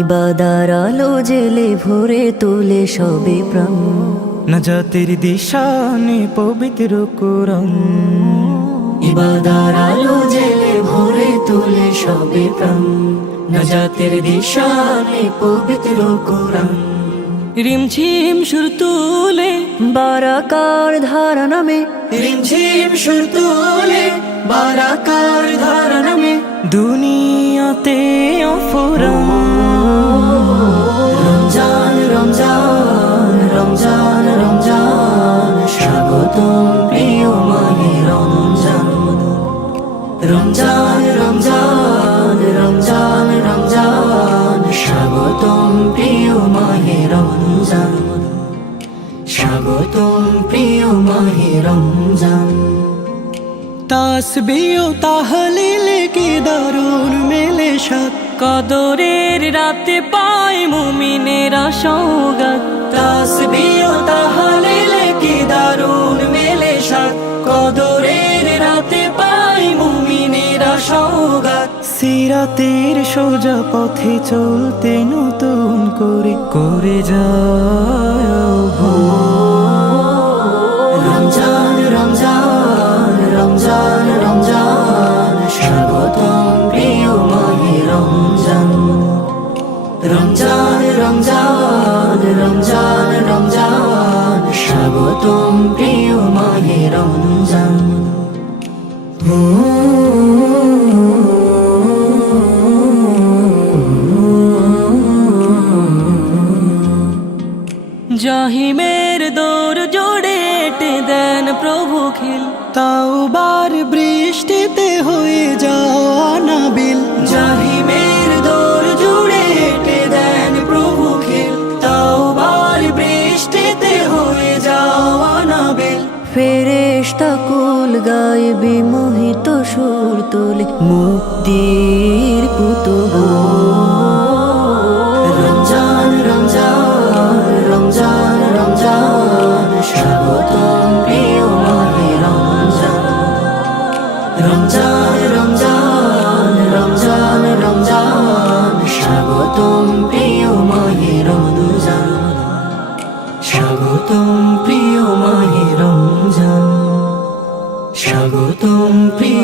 ইবাদার আলো জেলে ভরে তোলে সবে প্রাণ, নাজাতের দিশানে পবিত্র কোরআন। ইবাদার আলো জেলে ভরে তোলে সবে প্রাণ, নাজাতের দিশানে পবিত্র কোরআন। রিমঝিম সুর তুলে বারাকার ধারা নামে, রিমঝিম সুর তুলে বারাকার ধারা নামে দুনিয়াতে অফুরান। রমজান রমজান রমজান রমজান, স্বাগতম প্রিয় মাহে রমজান। রমজান রমজান রমজান রমজান, স্বাগতম প্রিয় মাহে রমজান। স্বাগতম প্রিয় মাহে রমজান। তাসবিহ ও তাহলিলে কি দারুণ মেলে সাথ, কদরের রাতে পায় মুমিনেরা সওগাত। তাসবিহ ও তাহলিলে কি দারুণ মেলে সাথ, কদরের রাতে পায় মুমিনেরা সওগাত। সিরাতের সোজা পথে চলতে নতুন করে করে যায় রমজান রমজান রমজান রমজান, স্বাগতম প্রিয় মাহে রমজান। রমজান রমজান রমজান রমজান, স্বাগতম প্রিয় মাহে রমজান। জাহিমের দৌর জোড়ে এঁটে দেন প্রভু খিল, তাওবার বৃষ্টিতে হয়ে যাও আনাবিল। জাহিমের দৌর জুড়ে এঁটে দেন প্রভু খিল, তাওবার বৃষ্টিতে হয়ে যাও আনাবিল। ফেরেশতা কুল গায়ে বিমোহিত সুর তোলে মুক্তির পুতুল। রমজান রমজান রমজান রমজান, স্বাগতম প্রিয় মাহে রমজান। রমজান রমজান রমজান রমজান, স্বাগতম প্রিয় মাহে রমজান। স্বাগতম প্রিয় মাহে রমজান। স্বাগতম প্রিয়